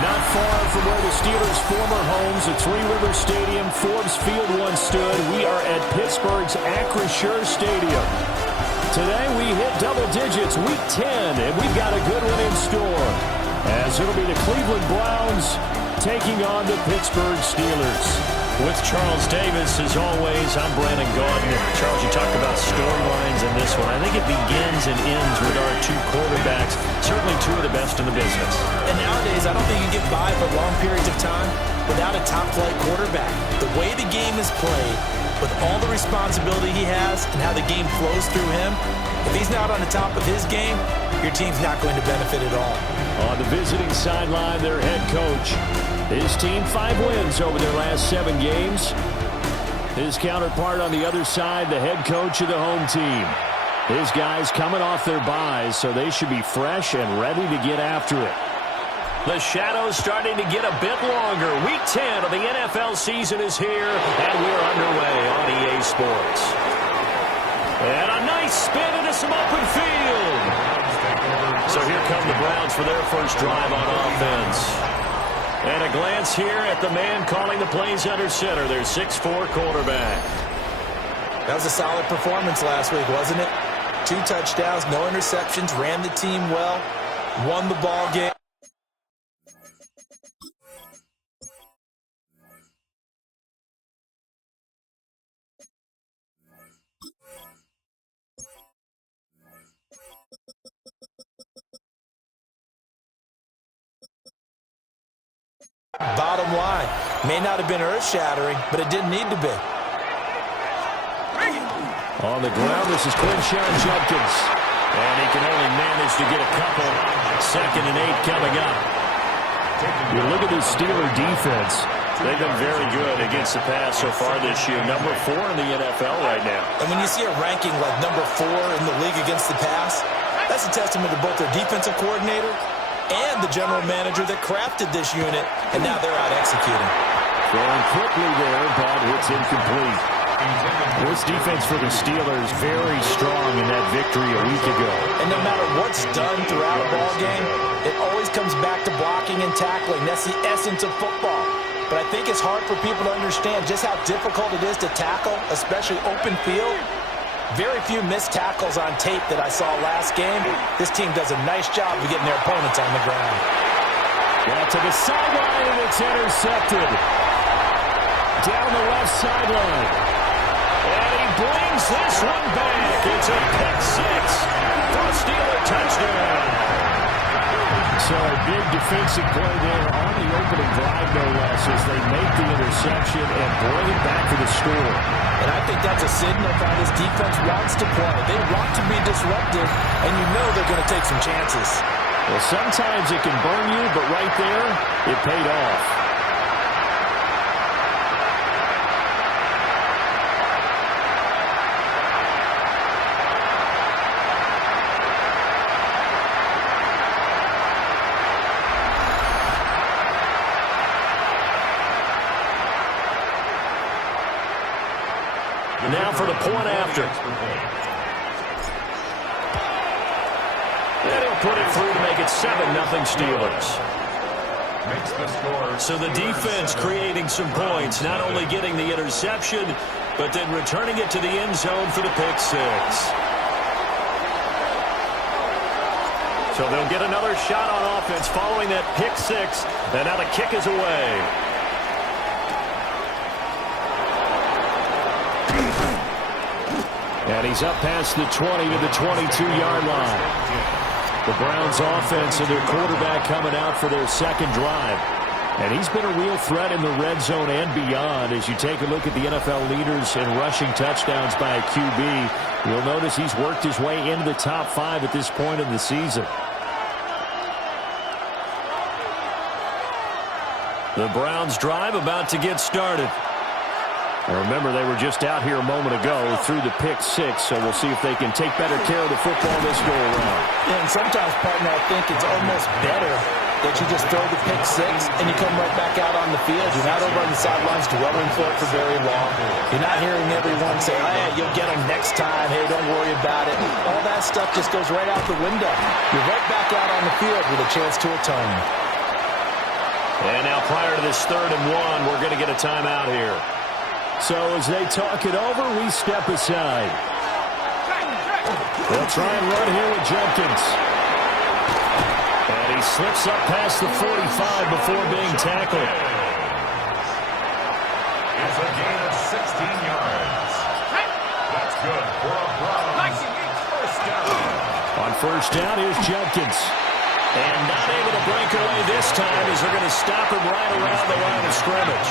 Not far from where the Steelers' former homes, at Three River Stadium, Forbes Field once stood, we are at Pittsburgh's Acrisure Stadium. Today we hit double digits, week 10, and we've got a good one in store, as it'll be the Cleveland Browns taking on the Pittsburgh Steelers. With Charles Davis, as always, I'm Brandon Gaudin. Charles, you talked about storylines in this one. I think it begins and ends with our two quarterbacks, certainly two of the best in the business. And nowadays, I don't think you can get by for long periods of time without a top-flight quarterback. The way the game is played, with all the responsibility he has and how the game flows through him, if he's not on the top of his game, your team's not going to benefit at all. On the visiting sideline, their head coach. His team 5 wins over their last 7 games. His counterpart on the other side, the head coach of the home team. His guys coming off their byes, so they should be fresh and ready to get after it. The shadows starting to get a bit longer. Week 10 of the NFL season is here, and we're underway on EA Sports. And a nice spin into some open field. So here come the Browns for their first drive on offense. And a glance here at the man calling the plays under center, their 6'4" quarterback. That was a solid performance last week, wasn't it? 2 touchdowns, no interceptions, ran the team well, won the ball game. Bottom line, may not have been earth-shattering, but it didn't need to be. On the ground, this is Quinshawn Judkins. And he can only manage to get a couple. 2nd and 8 coming up. You look at the Steeler defense. They've been very good against the pass so far this year. Number 4 in the NFL right now. And when you see a ranking like number 4 in the league against the pass, that's a testament to both their defensive coordinator and the general manager that crafted this unit, and now they're out executing. Throwing quickly there, but it's incomplete. This defense for the Steelers very strong in that victory a week ago. And no matter what's done throughout a ball game, it always comes back to blocking and tackling. That's the essence of football. But I think it's hard for people to understand just how difficult it is to tackle, especially open field. Very few missed tackles on tape that I saw last game. This team does a nice job of getting their opponents on the ground. Got to the sideline, and it's intercepted. Down the left sideline. And he brings this one back. It's a pick 6 for a Steeler touchdown. So a big defensive play there on the opening drive, no less, as they make the interception and bring it back to the score. And I think that's a signal of how this defense wants to play. They want to be disruptive, and you know they're going to take some chances. Well, sometimes it can burn you, but right there, it paid off. Now for the point after. And he'll put it through to make it 7-0 Steelers. So the defense creating some points, not only getting the interception, but then returning it to the end zone for the pick 6. So they'll get another shot on offense following that pick 6, and now the kick is away. And he's up past the 20 to the 22-yard line. The Browns offense and their quarterback coming out for their second drive. And he's been a real threat in the red zone and beyond. As you take a look at the NFL leaders in rushing touchdowns by a QB, you'll notice he's worked his way into the top 5 at this point in the season. The Browns drive about to get started. Remember, they were just out here a moment ago through the pick 6, so we'll see if they can take better care of the football this go-around. And sometimes, partner, I think it's almost better that you just throw the pick 6 and you come right back out on the field. You're not over on the sidelines dwelling for it for very long. You're not hearing everyone say, hey, you'll get them next time. Hey, don't worry about it. All that stuff just goes right out the window. You're right back out on the field with a chance to atone. And now prior to this 3rd and 1, we're going to get a timeout here. So as they talk it over, we step aside. They'll try and run here with Jenkins. And he slips up past the 45 before being tackled. It's a gain of 16 yards. That's good for a Browns first down. On first down, here's Jenkins. And not able to break away this time as they're going to stop him right around the line of scrimmage.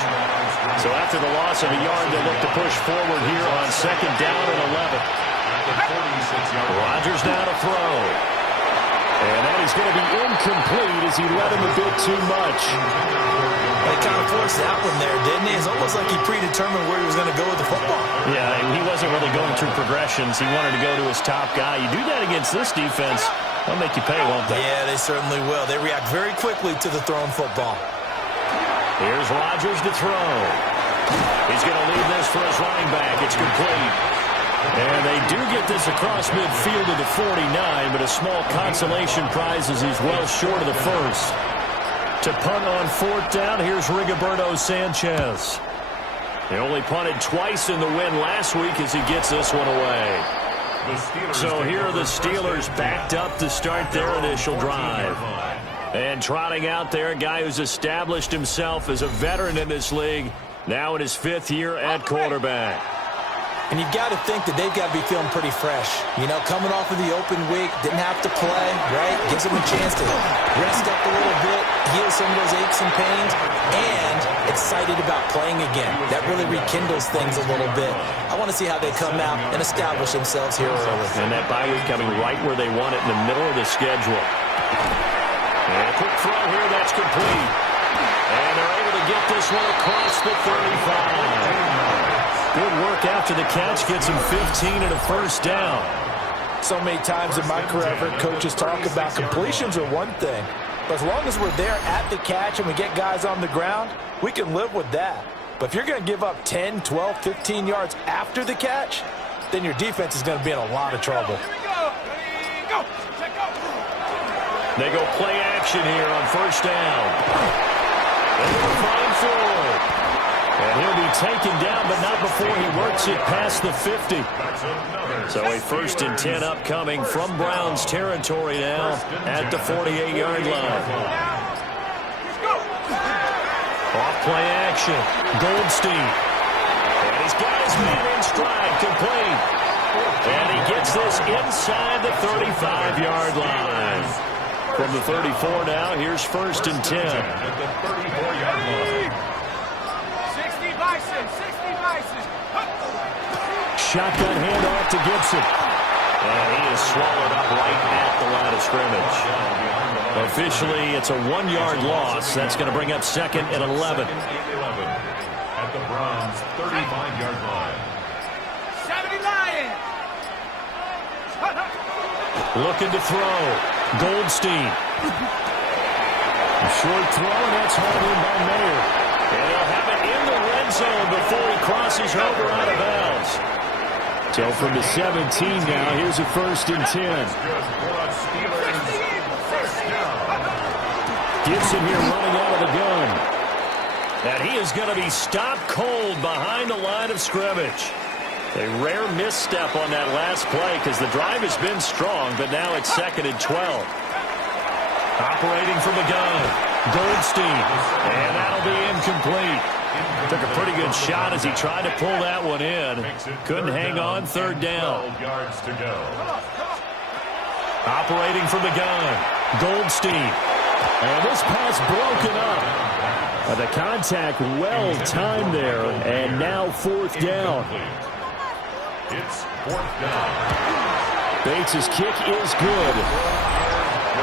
So after the loss of a yard, they look to push forward here on 2nd down and 11. Rodgers now to throw. And that is going to be incomplete as he let him a bit too much. They kind of forced that one there, didn't he? It's almost like he predetermined where he was going to go with the football. Yeah, he wasn't really going through progressions. He wanted to go to his top guy. You do that against this defense, they'll make you pay, won't they? Yeah, they certainly will. They react very quickly to the thrown football. Here's Rodgers to throw. He's going to leave this for his running back. It's complete. And they do get this across midfield to the 49, but a small consolation prize as he's well short of the first. To punt on 4th down, here's Rigoberto Sanchez. They only punted twice in the win last week as he gets this one away. So here are the Steelers backed up to start their initial drive. And trotting out there, a guy who's established himself as a veteran in this league, now in his 5th year at quarterback. And you've got to think that they've got to be feeling pretty fresh. You know, coming off of the open week, didn't have to play, right? Gives them a chance to rest up a little bit, heal some of those aches and pains, and excited about playing again. That really rekindles things a little bit. I want to see how they come out and establish themselves here early. And that bye week coming right where they want it in the middle of the schedule. And a quick throw here, that's complete. And they're able to get this one across the 35. Good work after the catch, gets him 15 and a first down. So many times in my career, I've heard coaches talk about completions are one thing, but as long as we're there at the catch and we get guys on the ground, we can live with that. But if you're going to give up 10, 12, 15 yards after the catch, then your defense is going to be in a lot of trouble. They go play action here on first down. And they'll find Ford. And he'll be taken down, but not before he works it past the 50. So a 1st and 10 upcoming from Browns territory now at the 48-yard line. Off play action. Goldstein. And he's got his man in stride, complete. And he gets this inside the 35-yard line. From the 34 now, here's 1st and 10. At the 34-yard line. Shotgun handoff to Gibson. And he is swallowed up right at the line of scrimmage. Officially, it's a 1-yard loss. That's going to bring up 2nd and 11. At the Browns' 35-yard line. 79. Looking to throw. Goldstein. A short throw, and that's hauled in by Mayer. And he'll have it in the red zone before he crosses over out of bounds. So from the 17 now, here's a 1st and 10. Gibson here running out of the gun. And he is going to be stopped cold behind the line of scrimmage. A rare misstep on that last play because the drive has been strong, but now it's 2nd and 12. Operating from the gun, Goldstein. And that'll be incomplete. Took a pretty good shot as he tried to pull that one in. Couldn't hang on, 3rd down. Operating from the gun, Goldstein. And this pass broken up. The contact well timed there, and now 4th down. It's 4th down. Bates' kick is good.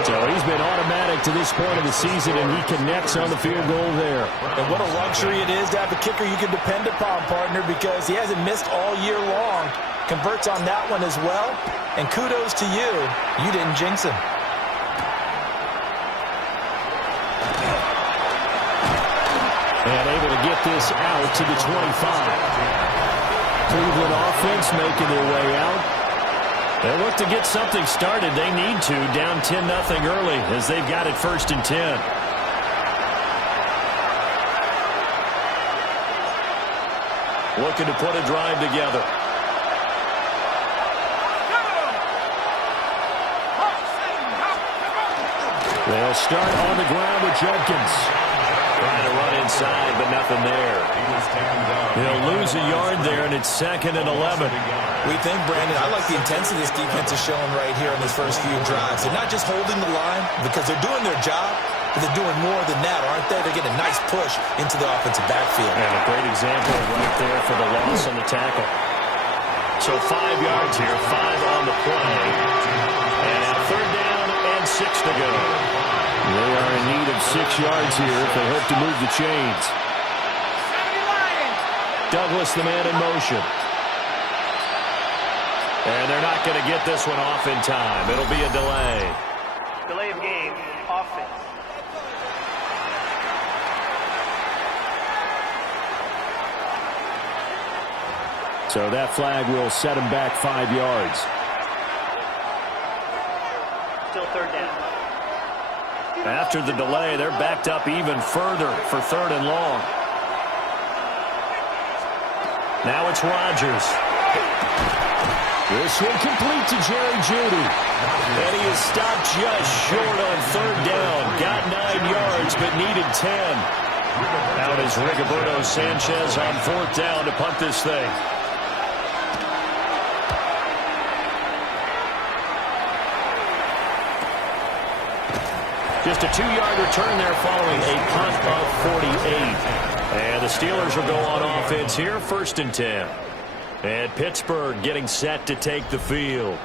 So he's been automatic to this point of the season, and he connects on the field goal there. And what a luxury it is to have a kicker you can depend upon, partner, because he hasn't missed all year long. Converts on that one as well. And kudos to you. You didn't jinx him. And able to get this out to the 25. Cleveland offense making their way out. They look to get something started. They need to, down 10-0 early as they've got it 1st and 10. looking to put a drive together. They'll start on the ground with Jenkins. Trying to run inside, but nothing there. He'll lose a yard there, and it's 2nd and 11. We think, Brandon, I like the intensity this defense is showing right here in these first few drives. They're not just holding the line because they're doing their job, but they're doing more than that, aren't they? They're getting a nice push into the offensive backfield. And a great example right there for the loss on the tackle. So 5 yards here, 5 on the play. And now 3rd down and 6 to go. They are in need of 6 yards here if they hope to move the chains. Douglas, the man in motion. And they're not going to get this one off in time. It'll be a delay. Delay of game, offense. So that flag will set him back 5 yards. Still 3rd down. After the delay, they're backed up even further for 3rd and long. Now it's Rodgers. This one complete to Jerry Jeudy. And he is stopped just short on 3rd down. Got 9 yards, but needed 10. Out is Rigoberto Sanchez on 4th down to punt this thing. Just a 2-yard return there following a punt of 48. And the Steelers will go on offense here, 1st and 10. And Pittsburgh getting set to take the field.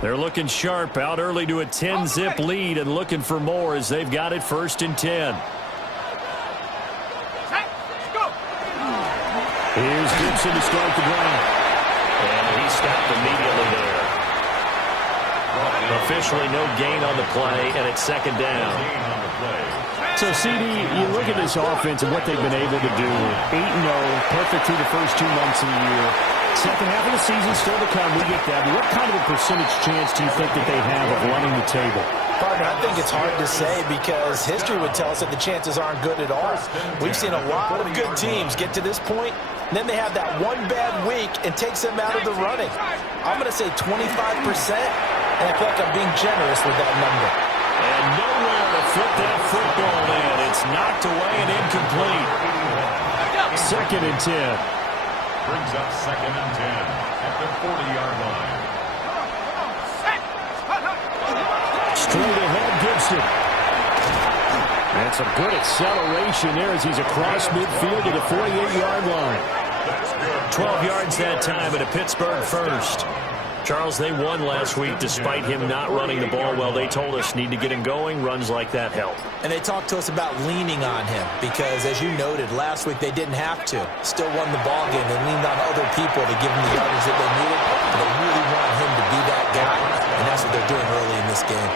They're looking sharp, out early to a 10-zip lead and looking for more as they've got it 1st and 10. Here's Gibson to start the drive. And he stopped immediately there. Officially no gain on the play, and it's 2nd down. So, CD, you look at this offense and what they've been able to do. 8-0, perfect through the first 2 months of the year. Second half of the season still to come. We get that. But what kind of a percentage chance do you think that they have of running the table? Partner, I think it's hard to say because history would tell us that the chances aren't good at all. We've seen a lot of good teams get to this point, and then they have that one bad week and takes them out of the running. I'm going to say 25%, and I feel like I'm being generous with that number. And nowhere to flip that football in. It's knocked away and incomplete. 2nd and 10. Brings up 2nd and 10 at the 40-yard line. Straight ahead, Gibson. And some good acceleration there as he's across midfield to the 48-yard line. 12 yards that time at a Pittsburgh 1st. Charles, they won last week despite him not running the ball well. They told us need to get him going. Runs like that help. And they talked to us about leaning on him because, as you noted, last week they didn't have to. Still won the ball game. They leaned on other people to give them the yardage that they needed. And they really want him to be that guy, and that's what they're doing early in this game.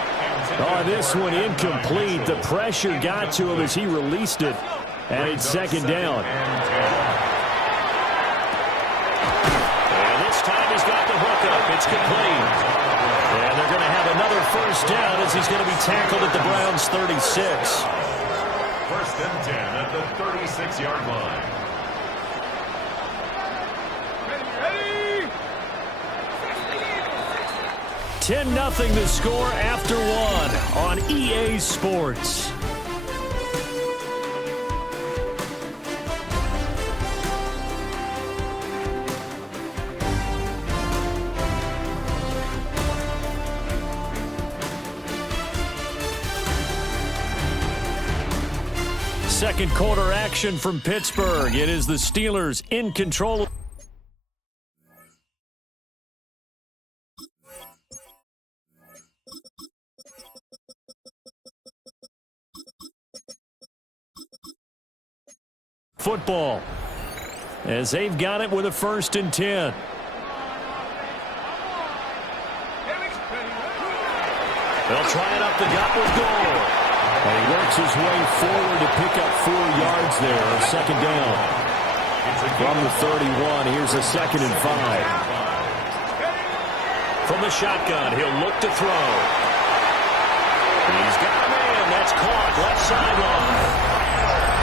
Oh, this one incomplete. The pressure got to him as he released it, and it's 2nd down. It's complete. And they're going to have another 1st down as he's going to be tackled at the Browns' 36. 1st and 10 at the 36-yard line. Ready? 10-0 the score after 1 on EA Sports. Second quarter action from Pittsburgh. It is the Steelers in control. Football as they've got it with a 1st and 10. They'll try it up the gut with Gore. And he works his way forward to pick up 4 yards there. 2nd down. From the 31, here's a 2nd and 5. From the shotgun, he'll look to throw. He's got a man. That's caught. Left sideline.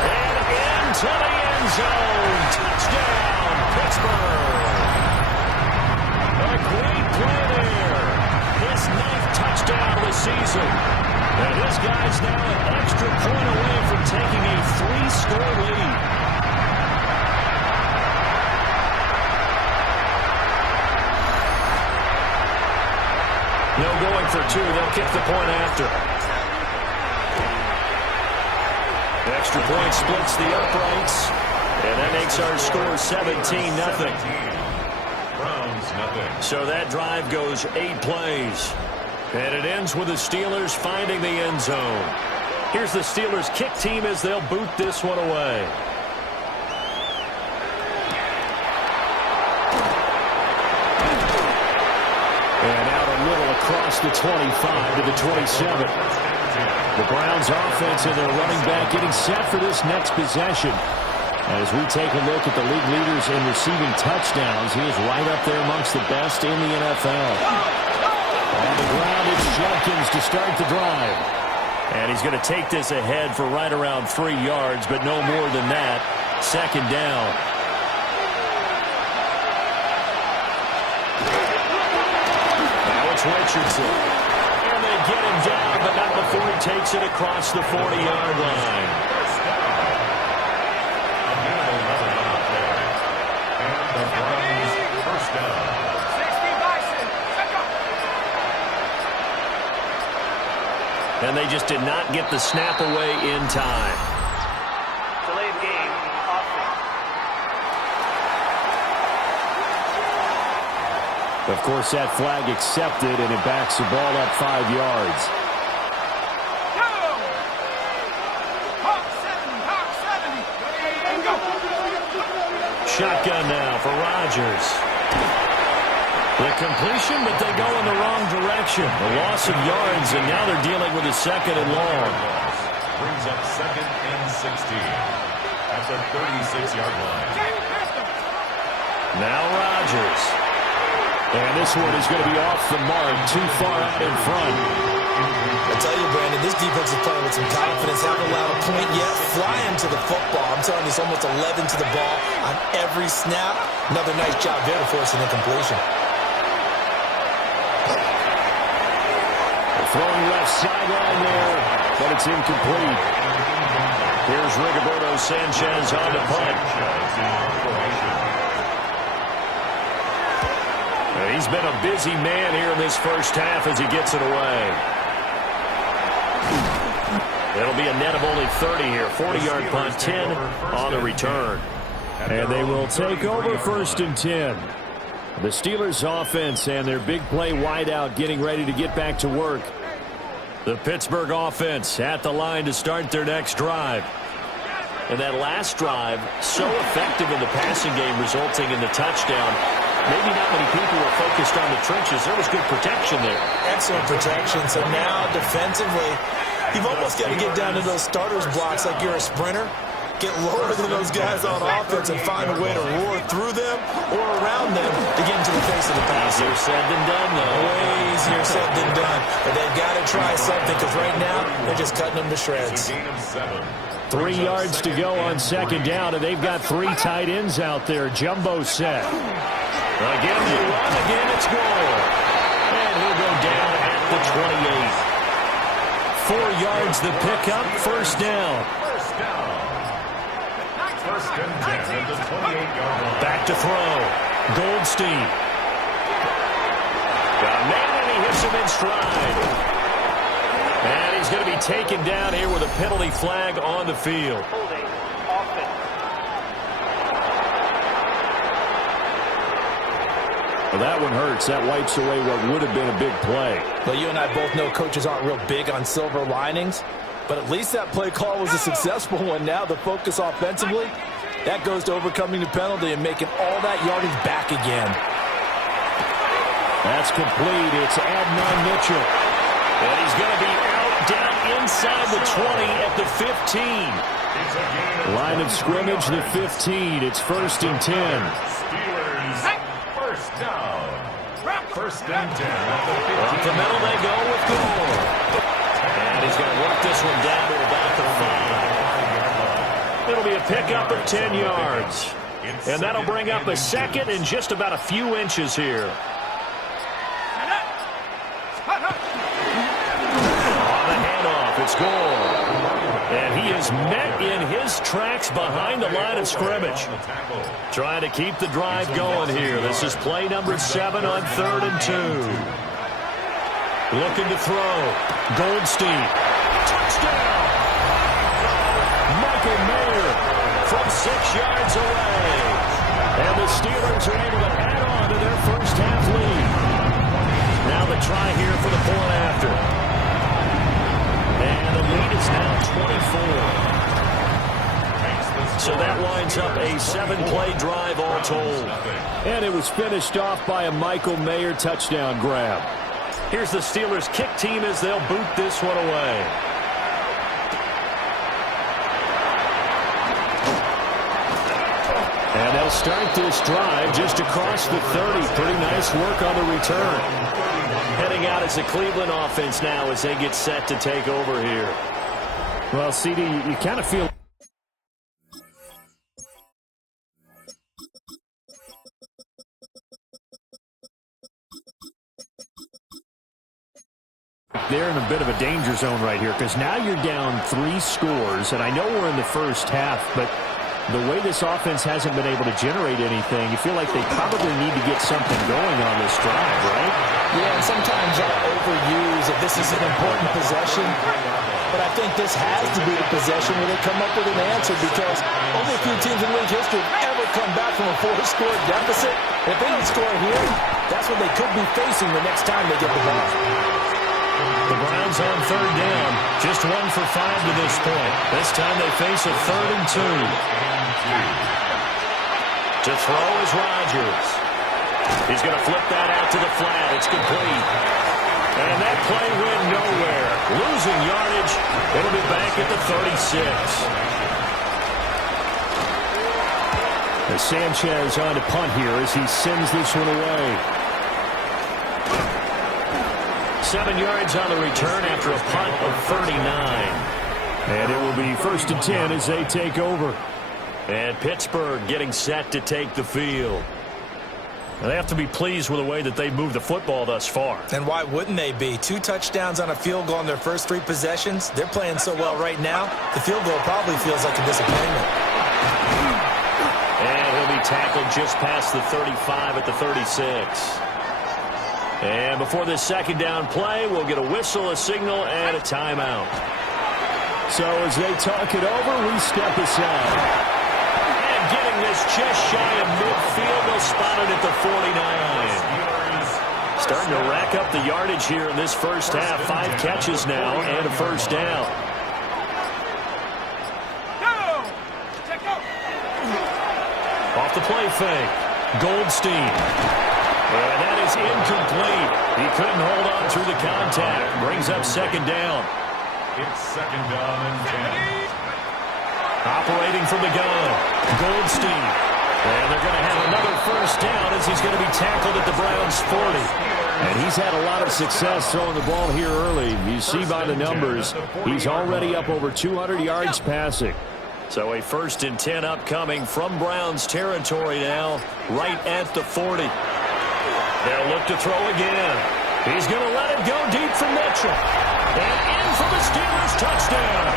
And into the end zone. Touchdown. Pittsburgh. A great play there. His 9th touchdown of the season. And his guy's now an extra point away from taking a 3-score lead. No going for 2. They'll kick the point after. Extra point splits the uprights. And that makes our score 17-0. Browns nothing. So that drive goes 8 plays. And it ends with the Steelers finding the end zone. Here's the Steelers kick team as they'll boot this one away. And out a little across the 25 to the 27. The Browns offense and their running back getting set for this next possession. As we take a look at the league leaders in receiving touchdowns, he is right up there amongst the best in the NFL. On the ground, it's Jenkins to start the drive. And he's going to take this ahead for right around 3 yards, but no more than that. 2nd down. Now it's Richardson. And they get him down, but not before he takes it across the 40-yard line. And they just did not get the snap away in time. Delay of game, offense. Of course, that flag accepted, and it backs the ball up 5 yards. Shotgun now for Rodgers. The completion, but they go in the wrong direction. A loss of yards, and now they're dealing with a 2nd and long. Brings up 2nd and 16 at the 36-yard line. Now Rodgers. And this one is going to be off the mark, too far out in front. I tell you, Brandon, this defense is playing with some confidence. Haven't allowed a point yet. Flying to the football. I'm telling you, it's almost 11 to the ball on every snap. Another nice job there to force an incompletion. Throwing left sideline there, but it's incomplete. Here's Rigoberto Sanchez on the punt. He's been a busy man here in this first half as he gets it away. It'll be a net of only 30 here. 40-yard punt, 10 on the return. And they will take over 1st and 10. The Steelers offense and their big play wideout getting ready to get back to work. The Pittsburgh offense at the line to start their next drive. And that last drive, so effective in the passing game, resulting in the touchdown. Maybe not many people were focused on the trenches. There was good protection there. Excellent protection. So now, defensively, you've almost got to get down to those starters blocks like you're a sprinter. Get lower than those guys on offense and find a way to roar through them or around them to get into the face of the passer. Easier said than done, though. Way easier said than done. But they've got to try something because right now they're just cutting them to shreds. 3 yards to go on 2nd down, and they've got 3 tight ends out there. Jumbo set. Again, they run. Again, it's goal. And he'll go down at the 28. 4 yards the pickup. 1st down. 1st and 10 at the 28-yard line. Back to throw. Goldstein. Got a man, and he hits him in stride. And he's going to be taken down here with a penalty flag on the field. Holding, offense. Well, that one hurts. That wipes away what would have been a big play. Well, you and I both know coaches aren't real big on silver linings, but at least that play call was a successful one. Now the focus offensively, that goes to overcoming the penalty and making all that yardage back again. That's complete. It's Adnan Mitchell. And he's going to be out down inside the 20 at the 15. Line of scrimmage, the 15. It's 1st and 10. Steelers, 1st down. 1st and 10 at the 15. Off the middle they go with Gore. And he's going to work this one down to about the 5. It'll be a pickup of 10 yards. And that'll bring up a second and just about a few inches here. On the handoff, it's goal. And he is met in his tracks behind the line of scrimmage. Trying to keep the drive going here. This is play number 7 on 3rd and 2. Looking to throw. Goldstein. Touchdown! Michael Mayer from 6 yards away. And the Steelers are able to add on to their first half lead. Now the try here for the point after. And the lead is now 24. So that winds up a 7-play drive all told. And it was finished off by a Michael Mayer touchdown grab. Here's the Steelers kick team as they'll boot this one away. And they'll start this drive just across the 30. Pretty nice work on the return. Heading out as the Cleveland offense now as they get set to take over here. Well, CD, you kind of feel they're in a bit of a danger zone right here because now you're down 3 scores, and I know we're in the first half, but the way this offense hasn't been able to generate anything, you feel like they probably need to get something going on this drive, right? Yeah, and sometimes I'll overuse if this is an important possession. But I think this has to be the possession where they come up with an answer because only a few teams in league history have ever come back from a 4-score deficit. If they don't score here, that's what they could be facing the next time they get the ball. The Browns on 3rd down. Just 1 for 5 to this point. This time they face a 3rd and 2. To throw is Rodgers. He's going to flip that out to the flat. It's complete. And that play went nowhere. Losing yardage. It'll be back at the 36. As Sanchez on to punt here as he sends this one away. 7 yards on the return after a punt of 39. And it will be 1st and 10 as they take over. And Pittsburgh getting set to take the field. They have to be pleased with the way that they've moved the football thus far. And why wouldn't they be? 2 touchdowns on a field goal in their first 3 possessions. They're playing so well right now, the field goal probably feels like a disappointment. And he'll be tackled just past the 35 at the 36. And before this 2nd down play, we'll get a whistle, a signal, and a timeout. So as they talk it over, we step aside. Getting this just shy of midfield. They'll spot it at the 49. Starting to rack up the yardage here in this first half. 5 catches now and a 1st down. Off the play fake. Goldstein. And that is incomplete. He couldn't hold on through the contact. Brings up 2nd down. It's 2nd down and 10. Operating from the gun, Goldstein. And they're going to have another 1st down as he's going to be tackled at the Browns' 40. And he's had a lot of success throwing the ball here early. You see by the numbers, he's already up over 200 yards passing. So a 1st and 10 upcoming from Browns territory now, right at the 40. They'll look to throw again. He's going to let it go deep for Mitchell. And in for the Steelers touchdown.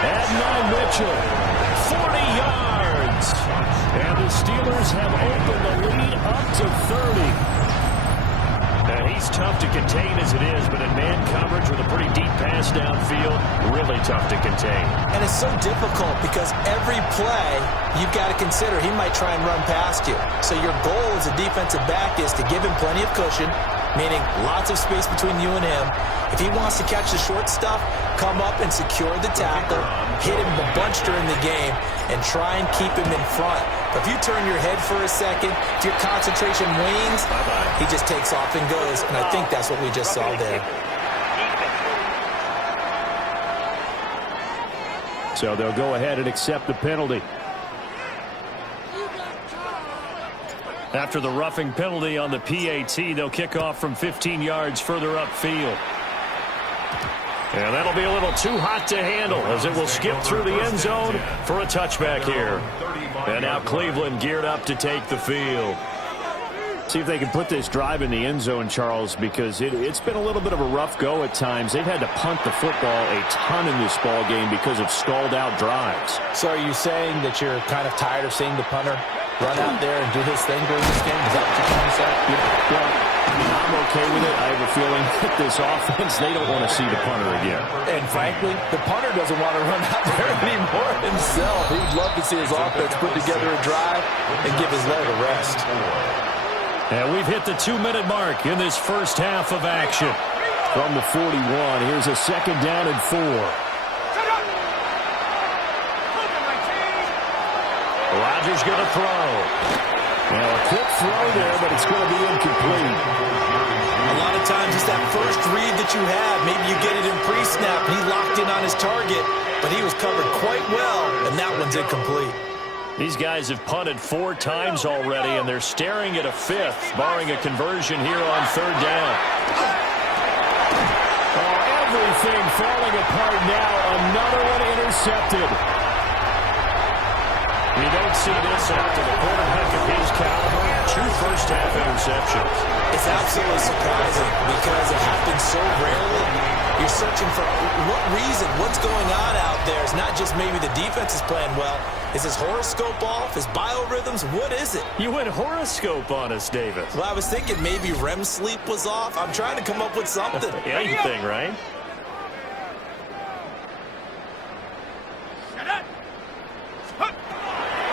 Adnan Mitchell, 40 yards. And the Steelers have opened the lead up to 30. And he's tough to contain as it is, but in man coverage with a pretty deep pass downfield, really tough to contain. And it's so difficult because every play you've got to consider he might try and run past you. So your goal as a defensive back is to give him plenty of cushion, meaning lots of space between you and him. If he wants to catch the short stuff, come up and secure the tackle, hit him a bunch during the game, and try and keep him in front. But if you turn your head for a second, if your concentration wanes, he just takes off and goes. And I think that's what we just saw there. So they'll go ahead and accept the penalty. After the roughing penalty on the PAT, they'll kick off from 15 yards further upfield. And that'll be a little too hot to handle as it will skip through the end zone for a touchback here. And now Cleveland geared up to take the field. See if they can put this drive in the end zone, Charles, because it's been a little bit of a rough go at times. They've had to punt the football a ton in this ball game because of stalled out drives. So are you saying that you're kind of tired of seeing the punter run out there and do his thing during this game? Is that what you're trying to say? Well, I'm okay with it. I have a feeling that this offense, they don't want to see the punter again. And frankly, the punter doesn't want to run out there anymore himself. He'd love to see his offense put together a drive and give his leg a rest. And we've hit the 2-minute mark in this first half of action. From the 41, here's a 2nd down and 4. Rodgers going to throw. Well, a quick throw there, but it's going to be incomplete. A lot of times it's that first read that you have. Maybe you get it in pre-snap, and he locked in on his target, but he was covered quite well, and that one's incomplete. These guys have punted 4 times already, and they're staring at a 5th, barring a conversion here on 3rd down. Oh, everything falling apart now. Another one intercepted. You don't see this after the quarterback of his caliber. 2 first-half interceptions. It's absolutely surprising because it happens so rarely. You're searching for what reason, what's going on out there. It's not just maybe the defense is playing well. Is his horoscope off? His biorhythms? What is it? You went horoscope on us, David. Well, I was thinking maybe REM sleep was off. I'm trying to come up with something. Anything, right?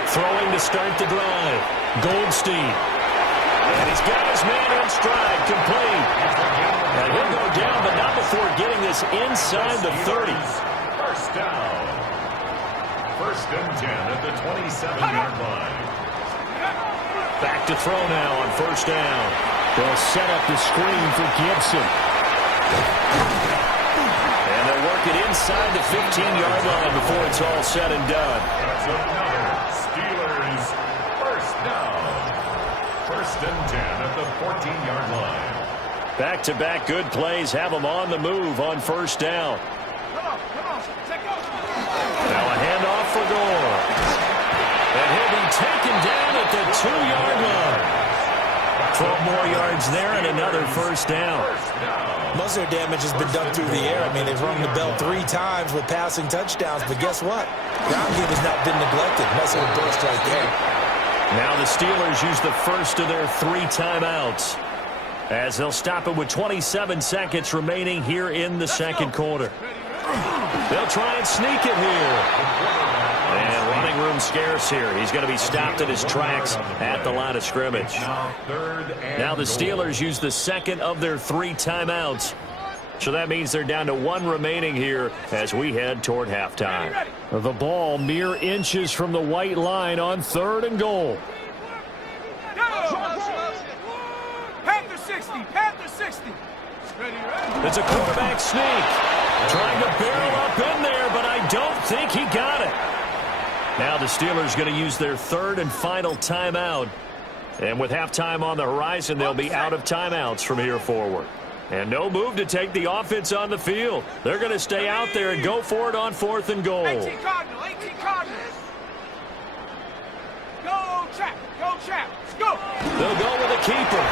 Throwing to start the drive. Goldstein. And he's got his man in stride, complete. And he'll go down, but not before getting this inside the 30. First down. 1st and 10 at the 27-yard line. Back to throw now on 1st down. They'll set up the screen for Gibson. And they'll work it inside the 15-yard line before it's all said and done. That's another Steelers first down. 1st and 10 at the 14-yard line. Back-to-back good plays have them on the move on 1st down. Now a handoff for Gore. And he'll be taken down at the 2-yard line. 12 more yards there and another 1st down. Most of their damage has been done through the air. I mean, they've rung the bell 3 times with passing touchdowns, but guess what? Ground game has not been neglected. Nice little burst right there. Now the Steelers use the first of their 3 timeouts as they'll stop it with 27 seconds remaining here in the 2nd quarter. They'll try and sneak it here. And running room scarce here. He's going to be stopped at his tracks at the line of scrimmage. Now the Steelers use the 2nd of their 3 timeouts. So that means they're down to 1 remaining here as we head toward halftime. The ball mere inches from the white line on 3rd and goal. Panther 60, Panther 60. It's a quarterback sneak. Trying to barrel up in there, but I don't think he got it. Now the Steelers going to use their 3rd and final timeout. And with halftime on the horizon, they'll be out of timeouts from here forward. And no move to take the offense on the field. They're going to stay out there and go for it on 4th and goal. 18 Cardinals, 18 Cardinals. Go, Chap, go. They'll go with a keeper.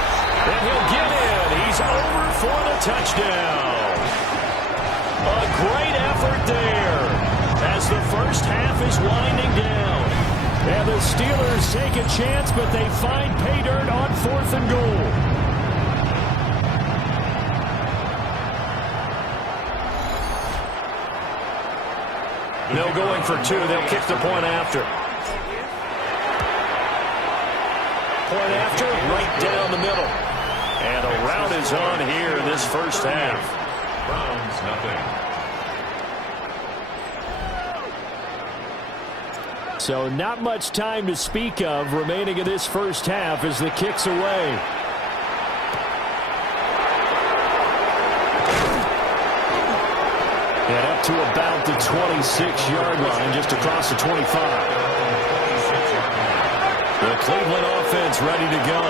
And he'll get in. He's over for the touchdown. A great effort there as the first half is winding down. And the Steelers take a chance, but they find pay dirt on 4th and goal. No going for 2. They'll kick the point after. Point after, right down the middle. And a rout is on here in this first half. Browns nothing. So not much time to speak of remaining in this first half as the kick's away. And up to about the 26-yard line, just across the 25. The Cleveland offense ready to go.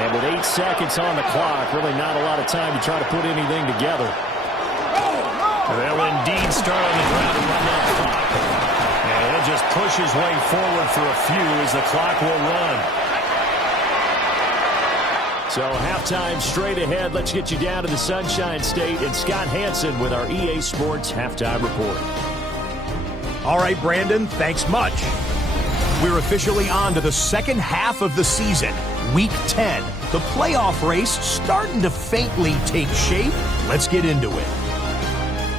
And with 8 seconds on the clock, really not a lot of time to try to put anything together. They'll indeed start on the ground and run that clock. And he'll just push his way forward for a few as the clock will run. So halftime straight ahead. Let's get you down to the Sunshine State and Scott Hansen with our EA Sports Halftime Report. All right, Brandon, thanks much. We're officially on to the second half of the season, Week 10. The playoff race starting to faintly take shape. Let's get into it.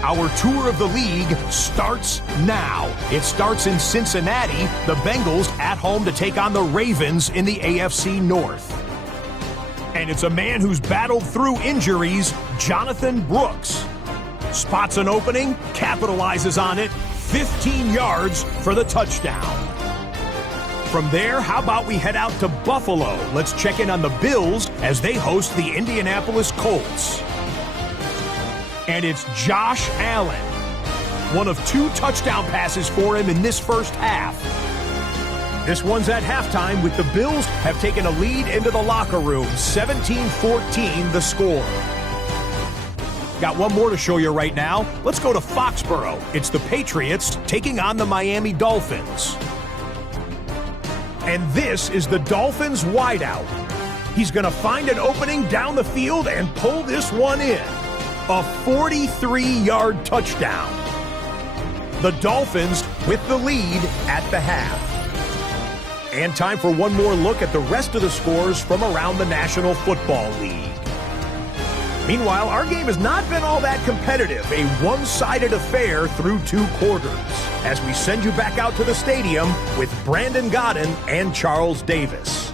Our tour of the league starts now. It starts in Cincinnati. The Bengals at home to take on the Ravens in the AFC North. And it's a man who's battled through injuries, Jonathan Brooks. Spots an opening, capitalizes on it, 15 yards for the touchdown. From there, how about we head out to Buffalo? Let's check in on the Bills as they host the Indianapolis Colts. And it's Josh Allen. One of 2 touchdown passes for him in this first half. This one's at halftime with the Bills have taken a lead into the locker room, 17-14 the score. Got one more to show you right now. Let's go to Foxborough. It's the Patriots taking on the Miami Dolphins. And this is the Dolphins wideout. He's going to find an opening down the field and pull this one in. A 43-yard touchdown. The Dolphins with the lead at the half. And time for one more look at the rest of the scores from around the National Football League. Meanwhile, our game has not been all that competitive, a one-sided affair through 2 quarters, as we send you back out to the stadium with Brandon Godden and Charles Davis.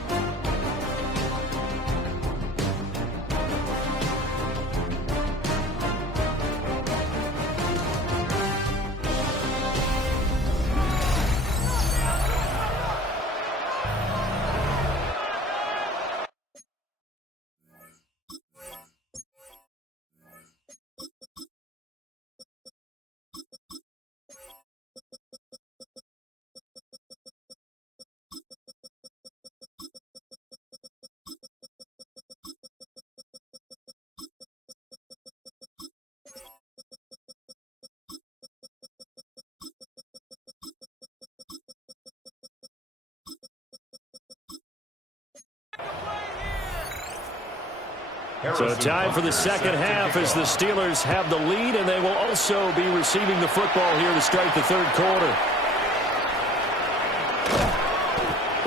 So time for the second half as the Steelers have the lead, and they will also be receiving the football here to start the third quarter.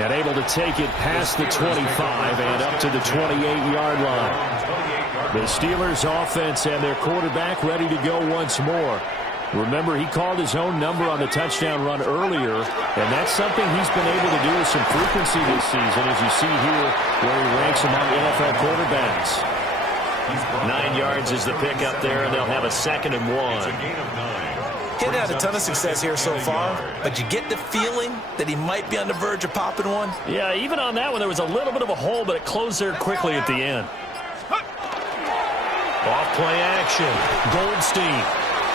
And able to take it past the 25 and up to the 28-yard line. The Steelers offense and their quarterback ready to go once more. Remember, he called his own number on the touchdown run earlier, and that's something he's been able to do with some frequency this season, as you see here where he ranks among NFL quarterbacks. 9 yards is the pick up there, and they'll have a 2nd and 1. He's had a ton of success here so far, but you get the feeling that he might be on the verge of popping one. Yeah, even on that one, there was a little bit of a hole, but it closed there quickly at the end. Off-play action. Goldstein.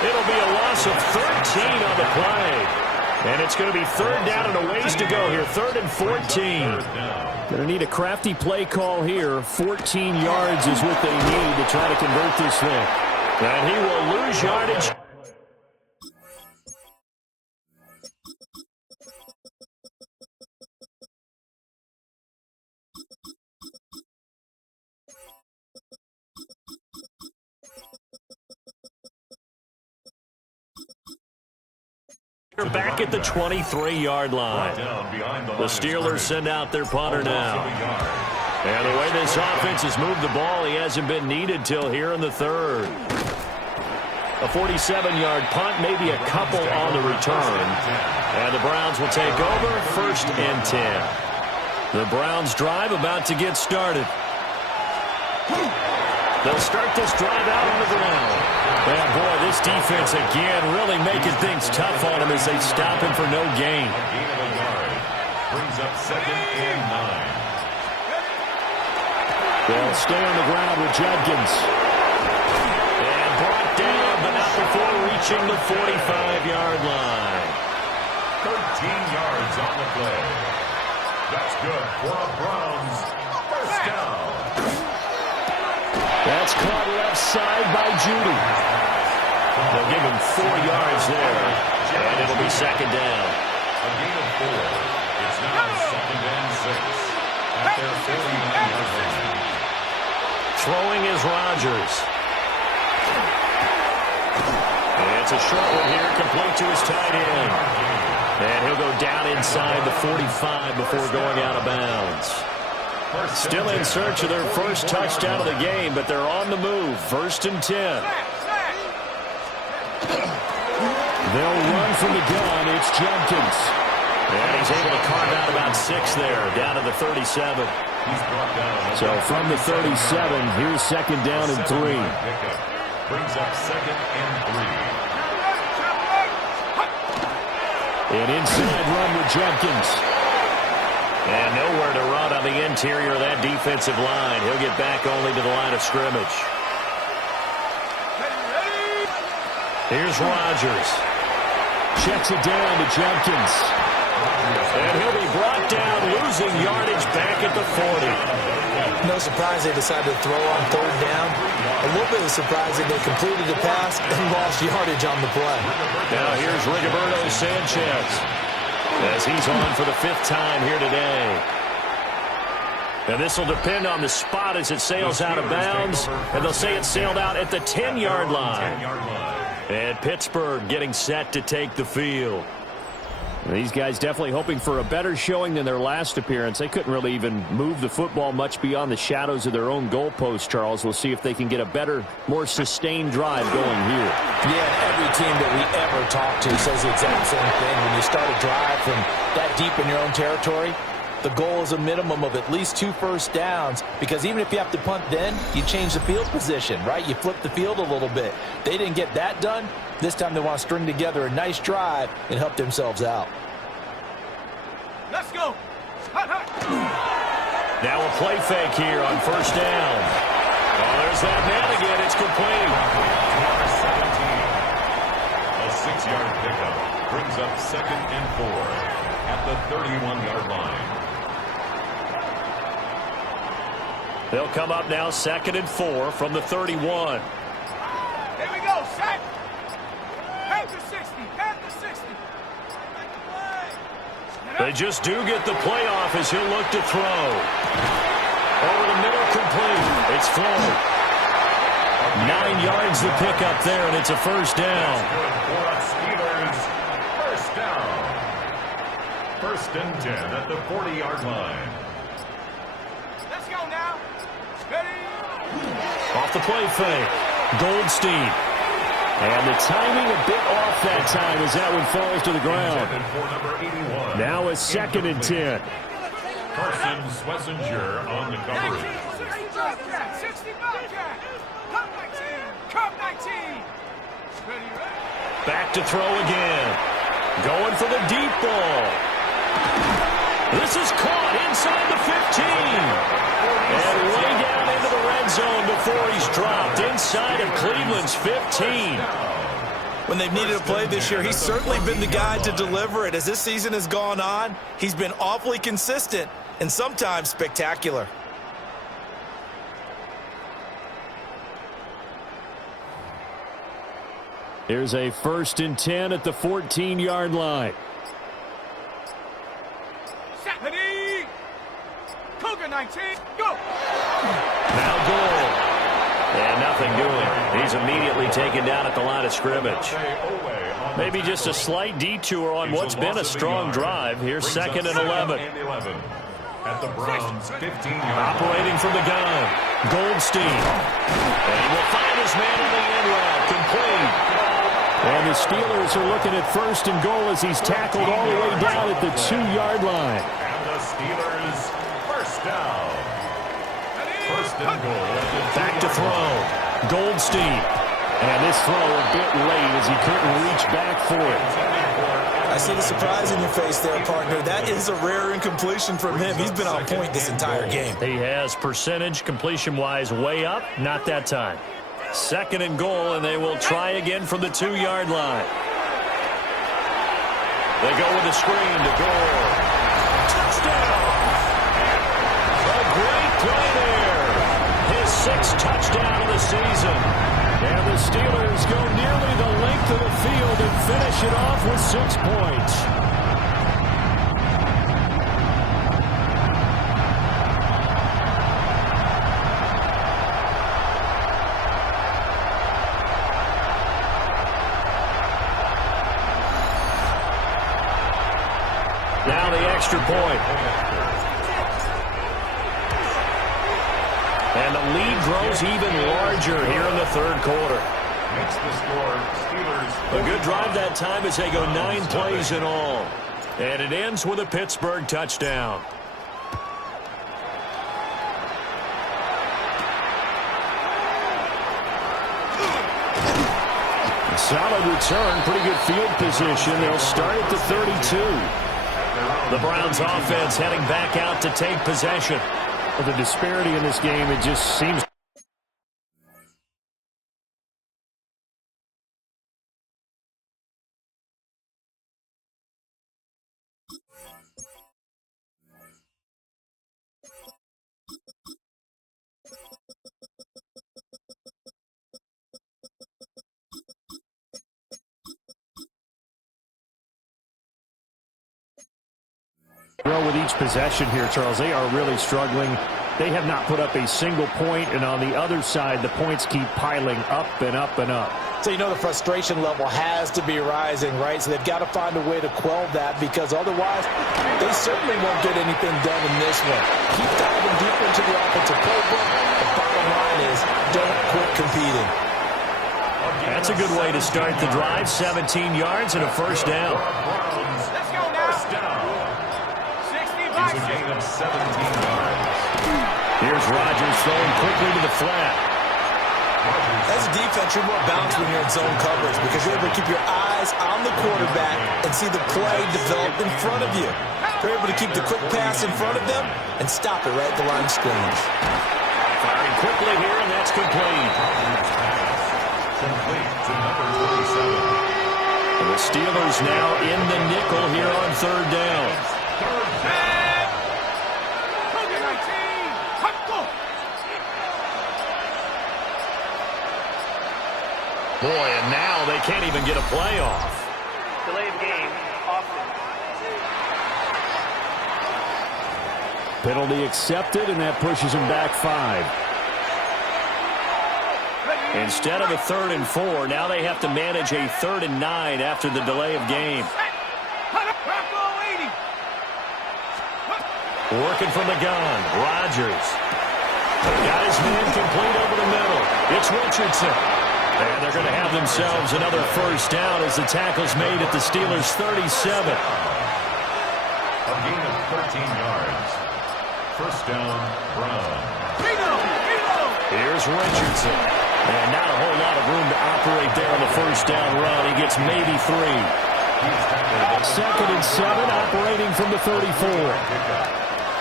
It'll be a loss of 13 on the play. And it's going to be 3rd down and a ways to go here. 3rd and 14. Going to need a crafty play call here. 14 yards is what they need to try to convert this thing. And he will lose yardage. Back at the 23-yard line. The Steelers send out their punter now. And the way this offense has moved the ball, he hasn't been needed till here in the 3rd. A 47-yard punt, maybe a couple on the return. And the Browns will take over, 1st and 10. The Browns drive about to get started. They'll start this drive out on the ground. And boy, this defense again really making things tough on him as they stop him for no gain. Brings up 2nd and 9. They'll stay on the ground with Judkins. And brought down, but not before reaching the 45-yard line. 13 yards on the play. That's good for a Browns 1st down. That's caught left side by Judy. They'll give him 4 yards there, and it'll be second down. A gain of 4. It's now second and 6 at their 49-yard line. Throwing is Rodgers. It's a short one here, complete to his tight end. And he'll go down inside the 45 before going out of bounds. Still in search of their first touchdown of the game, but they're on the move. 1st and 10. They'll run from the gun. It's Jenkins. And he's able to carve out about 6 there, down to the 37. So from the 37, here's second down and 3. Brings up second and 3. An inside run with Jenkins. And nowhere to run on the interior of that defensive line. He'll get back only to the line of scrimmage. Here's Rodgers. Checks it down to Jenkins. And he'll be brought down, losing yardage back at the 40. No surprise they decided to throw on 3rd down. A little bit of surprise that they completed the pass and lost yardage on the play. Now here's Rigoberto Sanchez as he's on for the 5th time here today. And this will depend on the spot as it sails out of bounds. And they'll say it sailed out at the 10-yard line. And Pittsburgh getting set to take the field. These guys definitely hoping for a better showing than their last appearance. They couldn't really even move the football much beyond the shadows of their own goalpost, Charles. We'll see if they can get a better, more sustained drive going here. Yeah, every team that we ever talk to says the exact same thing. When you start a drive from that deep in your own territory, the goal is a minimum of at least 2 first downs, because even if you have to punt then, you change the field position, right? You flip the field a little bit. They didn't get that done. This time they want to string together a nice drive and help themselves out. Let's go. Hut, hut. Now a play fake here on 1st down. Oh, there's that man again. It's complete. A 6-yard pickup brings up second and 4 at the 31-yard line. They'll come up now 2nd and 4 from the 31. Here we go, sack. Panther 60, Panther 60. They just do get the playoff as he'll look to throw. Over the middle, complete. It's full. 9 yards the pickup there, and it's a 1st down. For Steelers, 1st down. 1st and 10 at the 40-yard line. Let's go now. Ready? Off the play fake. Goldstein. And the timing a bit off that time as that one falls to the ground. Now a 2nd and 10. Carson Schlesinger on the coverage. 60 Bobcat, 60 Bobcat. Come 19, come 19. Ready, ready. Back to throw again. Going for the deep ball. This is caught inside the 15. And way down into the red zone before he's dropped inside of Cleveland's 15. When they've needed a play this year, he's certainly been the guy to deliver it. As this season has gone on, he's been awfully consistent and sometimes spectacular. Here's a 1st and 10 at the 14-yard line. Ready? Cougar 19, go. Now goal. And nothing doing. He's immediately taken down at the line of scrimmage. Maybe just a slight detour on what's been a strong drive. Here's 2nd and 11. At the Browns' 15-yard Operating from the gun. Goldstein. And he will find his man in the end route. Complete. And the Steelers are looking at 1st and goal as he's tackled all the way down at the 2-yard line. And the Steelers' 1st down. 1st and goal. Back to throw. Goldstein. And this throw a bit late as he couldn't reach back for it. I see the surprise in your face there, partner. That is a rare incompletion from him. He's been on point this entire game. He has percentage completion-wise way up. Not that time. 2nd and goal, and they will try again from the 2-yard line. They go with the screen to goal. Touchdown! A great play there. His 6th touchdown of the season. And the Steelers go nearly the length of the field and finish it off with 6 points. Now the extra point. And the lead grows even larger here in the third quarter. Makes the score Steelers. A good drive that time as they go 9 plays in all. And it ends with a Pittsburgh touchdown. A solid return, pretty good field position. They'll start at the 32. The Browns offense heading back out to take possession. With the disparity in this game, it just seems... Well, with each possession here, Charles, they are really struggling. They have not put up a single point, and on the other side, the points keep piling up and up and up. So you know the frustration level has to be rising, right? So they've got to find a way to quell that, because otherwise they certainly won't get anything done in this one. Keep diving deeper into the offensive playbook. The bottom line is don't quit competing. That's a good way to start the drive. 17 yards and a first down. Let's go now. First down. 60 It's by a gain of 17 yards. Here's Rodgers throwing quickly to the flat. As a defense, you're more balanced when you're in zone coverage because you're able to keep your eyes on the quarterback and see the play develop in front of you. You're able to keep the quick pass in front of them and stop it right at the line of scrimmage. Firing quickly here, and that's complete. Complete to number 27. And the Steelers now in the nickel here on third down. Third down. Boy, and now they can't even get a play off. Delay of game, offense. Penalty accepted, and that pushes them back 5. Instead of a 3rd and 4, now they have to manage a 3rd and 9 after the delay of game. Working from the gun, Rodgers. Got his man complete over the middle. It's Richardson. And they're going to have themselves another first down as the tackle's made at the Steelers' 37. A gain of 13 yards. First down, Brown. Here's Richardson. And not a whole lot of room to operate there on the first down run. He gets maybe 3. 2nd and 7, operating from the 34.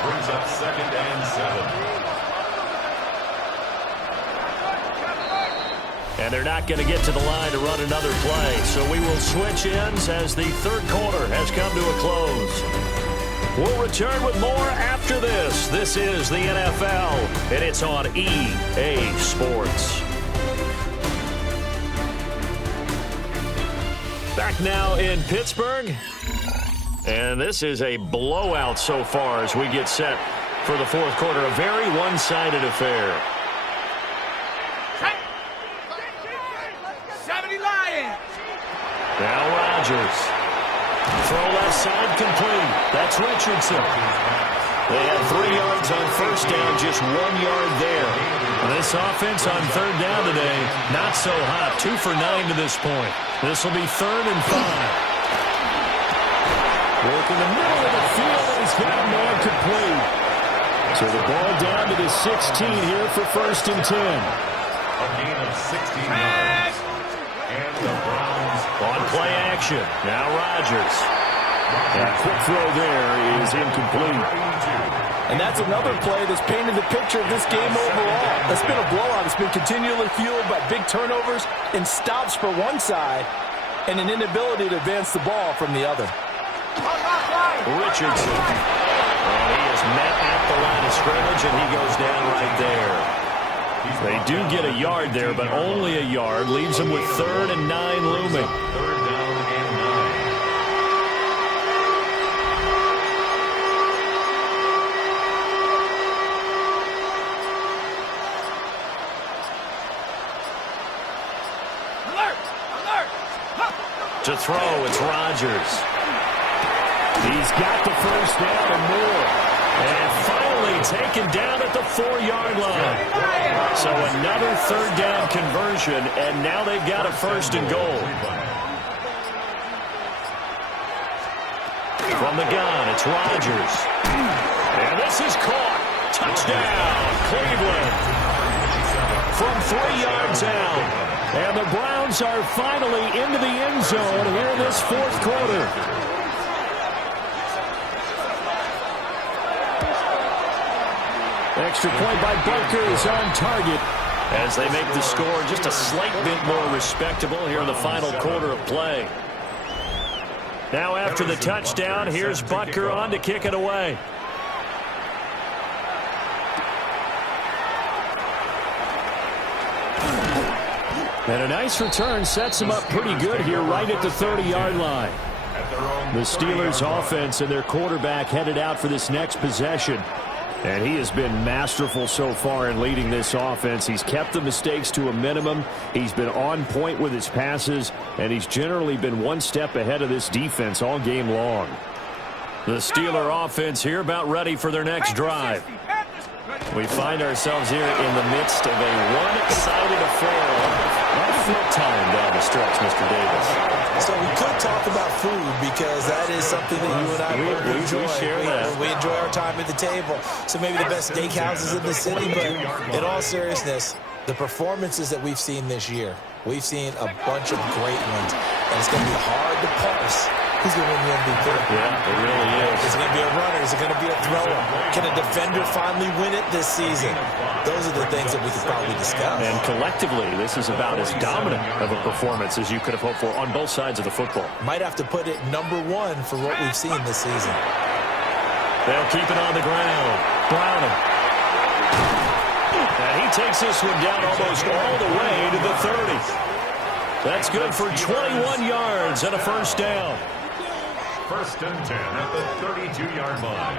Brings up 2nd and 7. And they're not going to get to the line to run another play. So we will switch ends as the third quarter has come to a close. We'll return with more after this. This is the NFL, and it's on EA Sports. Back now in Pittsburgh. And this is a blowout so far as we get set for the fourth quarter. A very one-sided affair. Now Rodgers. Throw left side complete. That's Richardson. They had 3 yards on first down, just 1 yard there. This offense on third down today, not so hot. 2 for 9 to this point. This will be 3rd and 5. Work in the middle of the field, and he's got a man complete. So the ball down to the 16 here for 1st and 10. A gain of 16 yards. And the Browns on play action. Now Rodgers. And a quick throw there is incomplete. And that's another play that's painted the picture of this game overall. It's been a blowout. It's been continually fueled by big turnovers and stops for one side and an inability to advance the ball from the other. Richardson. And he is met at the line of scrimmage, and he goes down right there. They do get a yard there, but only a yard. Leaves them with 3rd and 9 looming. 3rd down and 9. To throw, it's Rodgers. He's got the first down and more. And finally taken down at the 4-yard line. So another 3rd down conversion, and now they've got a 1st and goal. From the gun, it's Rodgers. And this is caught. Touchdown, Cleveland. From 3 yards out. And the Browns are finally into the end zone here in this 4th quarter. Extra point by Butker is on target. As they make the score just a slight bit more respectable here in the final quarter of play. Now after the touchdown, here's Butker on to kick it away. And a nice return sets him up pretty good here right at the 30-yard line. The Steelers' offense and their quarterback headed out for this next possession. And he has been masterful so far in leading this offense. He's kept the mistakes to a minimum. He's been on point with his passes. And he's generally been one step ahead of this defense all game long. The Steeler offense here about ready for their next drive. We find ourselves here in the midst of a one-sided affair. What time down the stretch, Mr. Davis? So we could talk about food because that is something that you and I both enjoy. We enjoy our time at the table. So maybe the best steakhouses in the city, but in all seriousness, the performances that we've seen this year, we've seen a bunch of great ones, and it's going to be hard to parse who's going to win the MVP. Yeah, it really is. Is it going to be a runner? Is it going to be a thrower? Can a defender finally win it this season? Those are the things that we could probably discuss. And collectively, this is about as dominant of a performance as you could have hoped for on both sides of the football. Might have to put it number 1 for what we've seen this season. They'll keep it on the ground. Browning. And he takes this one down almost all the way to the 30. That's good for 21 yards and a 1st down. 1st and 10 at the 32-yard line.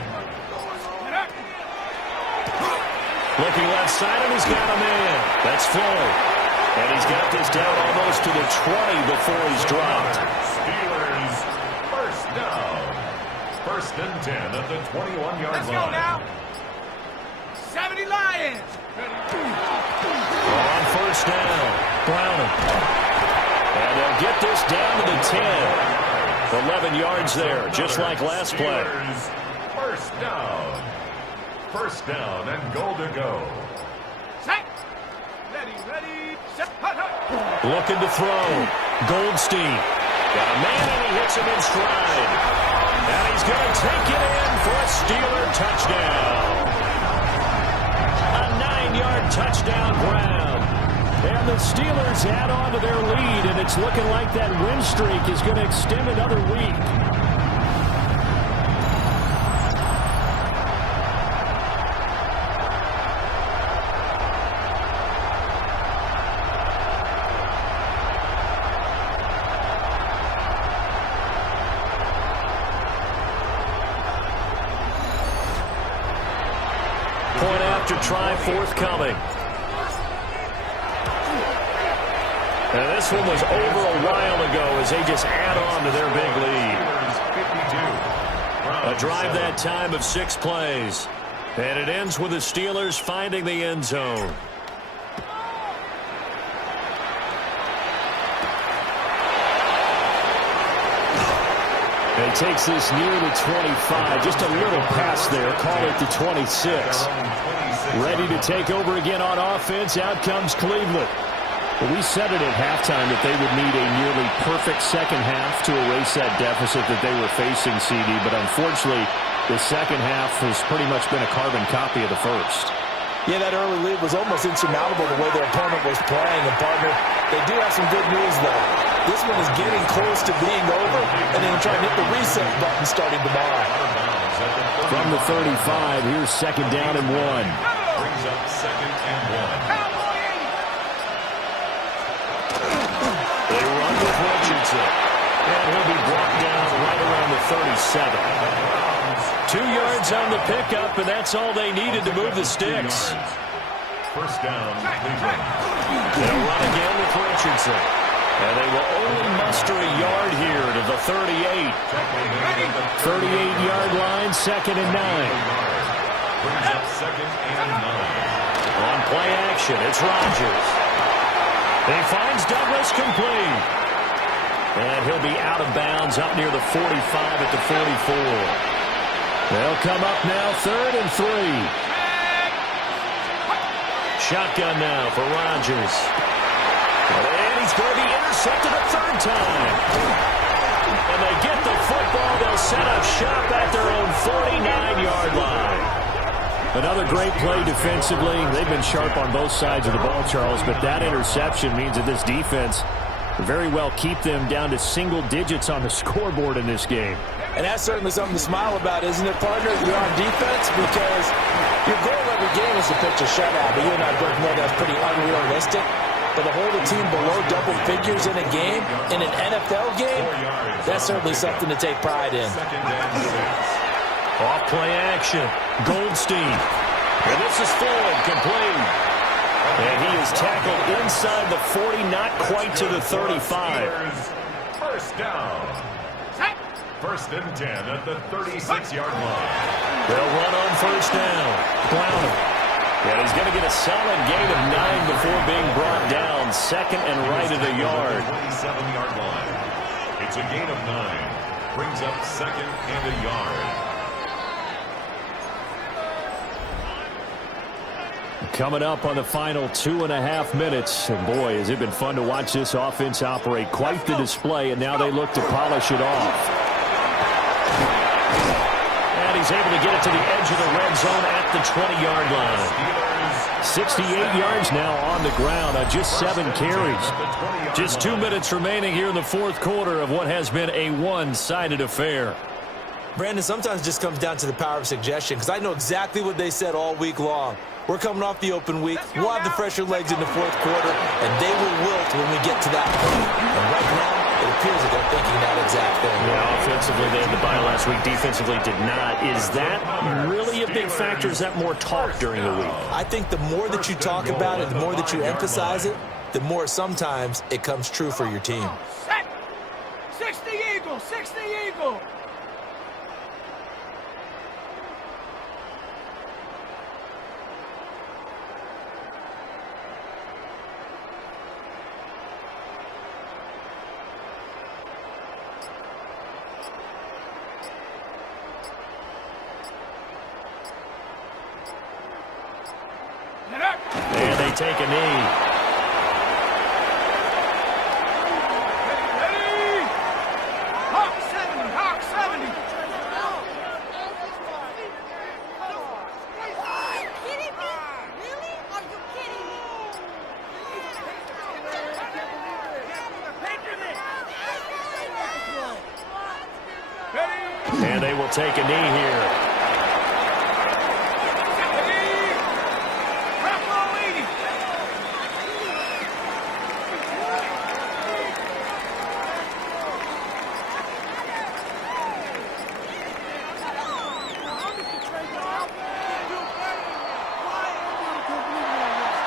Looking left side, and he's got a man. That's Floyd. And he's got this down almost to the 20 before he's dropped. Steelers, 1st down. 1st and 10 at the 21-yard line. Let's go now. 70 Lions. On 1st down, Browning. And they'll get this down to the 10. 11 yards there, just like last play. Steelers, 1st down. 1st down and goal to go. Set. Ready. Set. Looking to throw. Goldstein. Got a man and he hits him in stride. And he's going to take it in for a Steeler touchdown. A 9-yard touchdown Brown. And the Steelers add on to their lead, and it's looking like that win streak is going to extend another week. Point after try forthcoming. And this one was over a while ago as they just add on to their big lead. A drive that time of 6 plays. And it ends with the Steelers finding the end zone. He takes this near the 25. Just a little pass there. Call it the 26. Ready to take over again on offense. Out comes Cleveland. Well, we said it at halftime that they would need a nearly perfect second half to erase that deficit that they were facing, CD. But unfortunately, the second half has pretty much been a carbon copy of the first. Yeah, that early lead was almost insurmountable the way their opponent was playing. And, partner, they do have some good news, though. This one is getting close to being over, and then try and hit the reset button starting tomorrow. From the 35, here's 2nd down and 1. Brings up 2nd and 1. They run with Richardson. And he'll be brought down right around the 37. 2 yards on the pickup, and that's all they needed to move the sticks. First down, Cleveland. They'll run again with Richardson. And they will only muster a yard here to the 38. 38-yard line, 2nd and 9. Brings up 2nd and 9. On play action, it's Rodgers. He finds Douglas complete. And he'll be out of bounds up near the 45 at the 44. They'll come up now 3rd and 3. Shotgun now for Rodgers. And he's going to be intercepted a 3rd time. And they get the football. They'll set up shop at their own 49-yard line. Another great play defensively. They've been sharp on both sides of the ball, Charles, but that interception means that this defense very well keep them down to single digits on the scoreboard in this game. And that's certainly something to smile about, isn't it, partner? You're on defense because your goal every game is to pitch a shutout, but you and I both know that's pretty unrealistic. But to hold a team below double figures in a game, in an NFL game, that's certainly something to take pride in. Off play action. Goldstein. And this is Floyd, complete. And he is tackled inside the 40, not quite to the 35. First down. 1st and 10 at the 36-yard line. They'll run on first down. Browner. And he's going to get a solid gain of 9 before being brought down. 2nd and right of the yard. 27-yard line. It's a gain of 9. Brings up 2nd and a yard. Coming up on the final 2.5 minutes. And boy, has it been fun to watch this offense operate. Quite the display, and now they look to polish it off. And he's able to get it to the edge of the red zone at the 20-yard line. 68 yards now on the ground on just 7 carries. Just 2 minutes remaining here in the 4th quarter of what has been a one-sided affair. Brandon, sometimes it just comes down to the power of suggestion because I know exactly what they said all week long. We're coming off the open week. We'll have the fresher legs in the 4th quarter, and they will wilt when we get to that point. And right now, it appears that they're thinking that exact thing. Yeah, offensively, they had the bye last week. Defensively, did not. Is that really a big factor? Is that more talk during the week? I think the more that you talk about it, the more that you emphasize it, the more sometimes it comes true for your team. 60 Eagle, 60 Eagle. And they take a knee. Ready? Hawk 70, Hawk 70. Are you kidding me? Really? Are you kidding me? And they will take a knee here.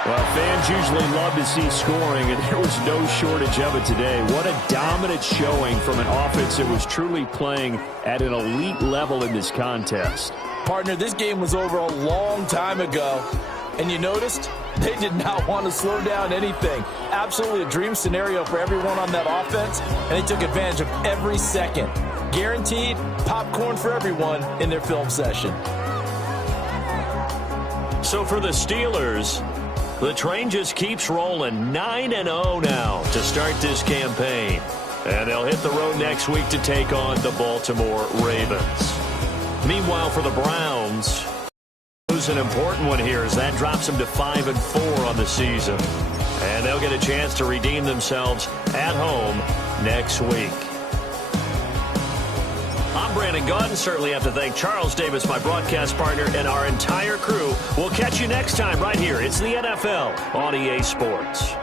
Well, fans usually love to see scoring, and there was no shortage of it today. What a dominant showing from an offense that was truly playing at an elite level in this contest. Partner, this game was over a long time ago, and you noticed they did not want to slow down anything. Absolutely a dream scenario for everyone on that offense, and they took advantage of every second. Guaranteed popcorn for everyone in their film session. So for the Steelers, the train just keeps rolling. 9-0 now to start this campaign. And they'll hit the road next week to take on the Baltimore Ravens. Meanwhile, for the Browns, it's an important one here as that drops them to 5-4 on the season. And they'll get a chance to redeem themselves at home next week. I'm Brandon. Brandon Gaudin. Certainly have to thank Charles Davis, my broadcast partner, and our entire crew. We'll catch you next time right here. It's the NFL on EA Sports.